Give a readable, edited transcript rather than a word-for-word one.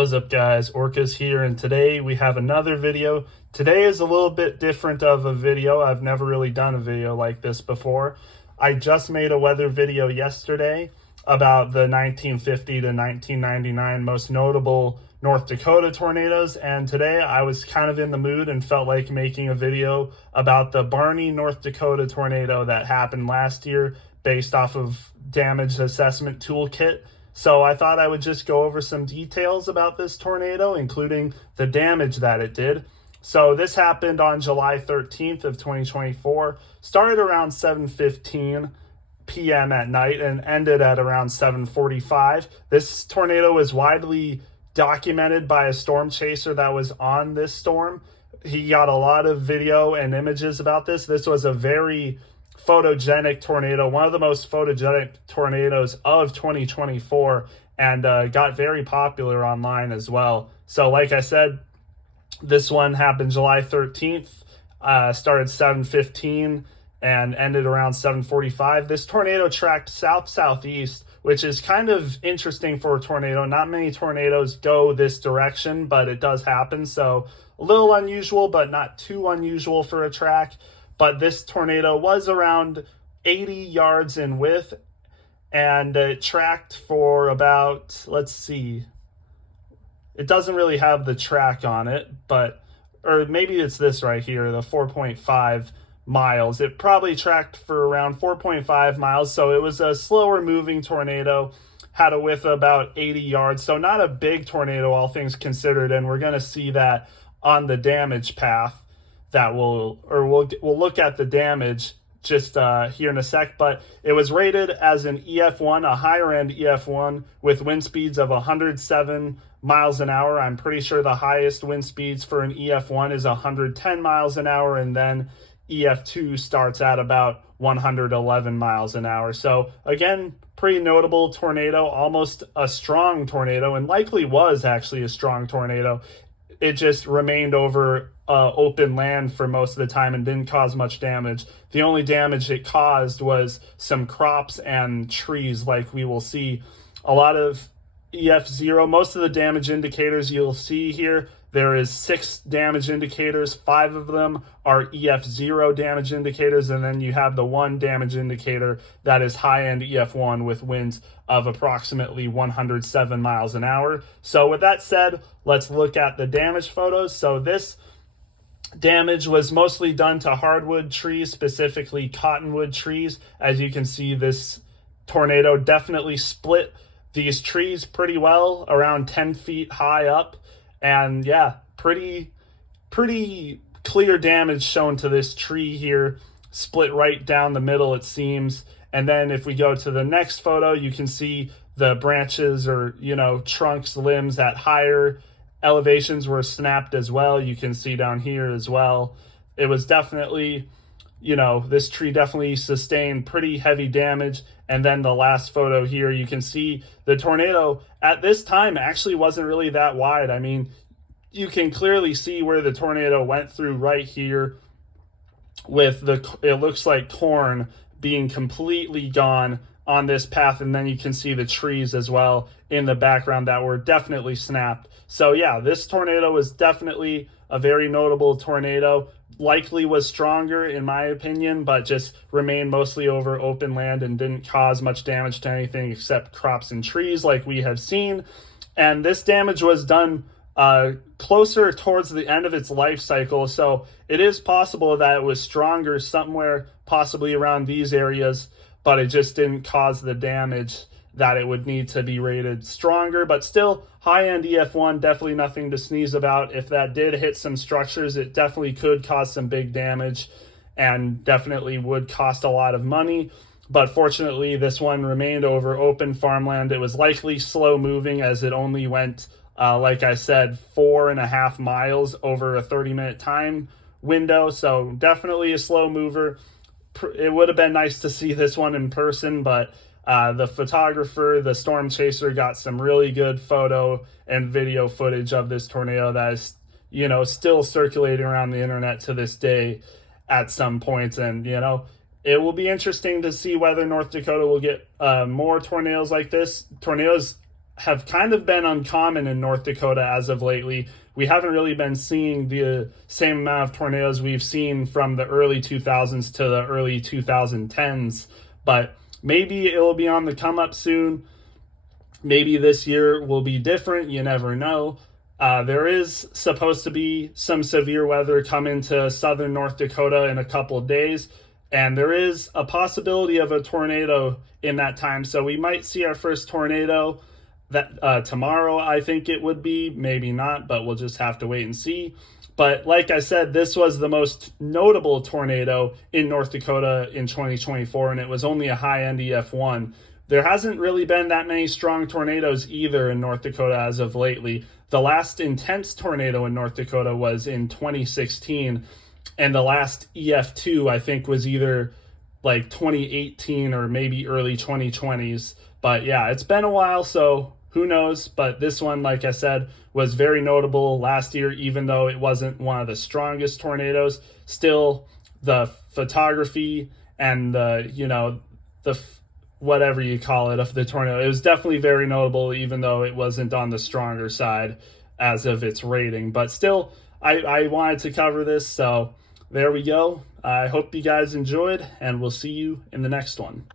What's up guys, Orcas here, and today we have another video. Today is a little bit different of a video. I've never really done a video like this before. I just made a weather video yesterday about the 1950 to 1999 most notable North Dakota tornadoes, and today I was kind of in the mood and felt like making a video about the Barney, North Dakota tornado that happened last year based off of damage assessment toolkit. So I thought I would just go over some details about this tornado, including the damage that it did. So this happened on July 13th of 2024, started around 7:15 p.m. at night and ended at around 7:45. This tornado was widely documented by a storm chaser that was on this storm. He got a lot of video and images about this. This was a very photogenic tornado, one of the most photogenic tornadoes of 2024, and got very popular online as well. So like I said, this one happened July 13th, started 7:15 and ended around 7:45. This tornado tracked south-southeast, which is kind of interesting for a tornado. Not many tornadoes go this direction, but it does happen. So a little unusual, but not too unusual for a track. But this tornado was around 80 yards in width, and it tracked for about, let's see, it doesn't really have the track on it, but, or maybe it's this right here, the 4.5 miles. It probably tracked for around 4.5 miles, so it was a slower moving tornado, had a width of about 80 yards, so not a big tornado, all things considered, and we're going to see that on the damage path. That we'll look at the damage just here in a sec, but it was rated as an EF1, a higher end EF1 with wind speeds of 107 miles an hour. I'm pretty sure the highest wind speeds for an EF1 is 110 miles an hour, and then EF2 starts at about 111 miles an hour. So again, pretty notable tornado, almost a strong tornado, and likely was actually a strong tornado. It just remained over open land for most of the time and didn't cause much damage. The only damage it caused was some crops and trees, like we will see. A lot of EF0, most of the damage indicators you'll see here, there is 6 damage indicators. 5 of them are EF0 damage indicators, and then you have the 1 damage indicator that is high-end EF1 with winds of approximately 107 miles an hour. So with that said, let's look at the damage photos. So this damage was mostly done to hardwood trees, specifically cottonwood trees. As you can see, this tornado definitely split these trees pretty well, around 10 feet high up. And yeah, pretty clear damage shown to this tree here, split right down the middle, it seems. And then if we go to the next photo, you can see the branches or, trunks, limbs at higher elevations were snapped as well. You can see down here as well. It was definitely, this tree definitely sustained pretty heavy damage. And then the last photo here, you can see the tornado at this time actually wasn't really that wide. I mean, you can clearly see where the tornado went through right here with it looks like corn being completely gone on this path. And then you can see the trees as well in the background that were definitely snapped. So yeah, this tornado was definitely a very notable tornado. Likely was stronger in my opinion, but just remained mostly over open land and didn't cause much damage to anything except crops and trees like we have seen. And this damage was done closer towards the end of its life cycle, so it is possible that it was stronger somewhere possibly around these areas, but it just didn't cause the damage that it would need to be rated stronger. But still, high-end EF1, definitely nothing to sneeze about. If that did hit some structures, it definitely could cause some big damage and definitely would cost a lot of money. But fortunately, this one remained over open farmland. It was likely slow moving as it only went, like I said, 4.5 miles over a 30-minute time window. So definitely a slow mover. It would have been nice to see this one in person, but the photographer, the storm chaser, got some really good photo and video footage of this tornado that is, still circulating around the internet to this day at some points. And, it will be interesting to see whether North Dakota will get more tornadoes like this. Tornadoes have kind of been uncommon in North Dakota as of lately. We haven't really been seeing the same amount of tornadoes we've seen from the early 2000s to the early 2010s, but maybe it will be on the come up soon. Maybe this year will be different. You never know. There is supposed to be some severe weather coming to southern North Dakota in a couple of days, and there is a possibility of a tornado in that time. So we might see our first tornado that tomorrow, I think it would be. Maybe not, but we'll just have to wait and see. But like I said, this was the most notable tornado in North Dakota in 2024, and it was only a high-end EF1. There hasn't really been that many strong tornadoes either in North Dakota as of lately. The last intense tornado in North Dakota was in 2016, and the last EF2, I think, was either like 2018 or maybe early 2020s. But yeah, it's been a while, so who knows? But this one, like I said, was very notable last year, even though it wasn't one of the strongest tornadoes. Still, the photography and the whatever you call it of the tornado, it was definitely very notable, even though it wasn't on the stronger side as of its rating. But still, I wanted to cover this, so there we go. I hope you guys enjoyed, and we'll see you in the next one.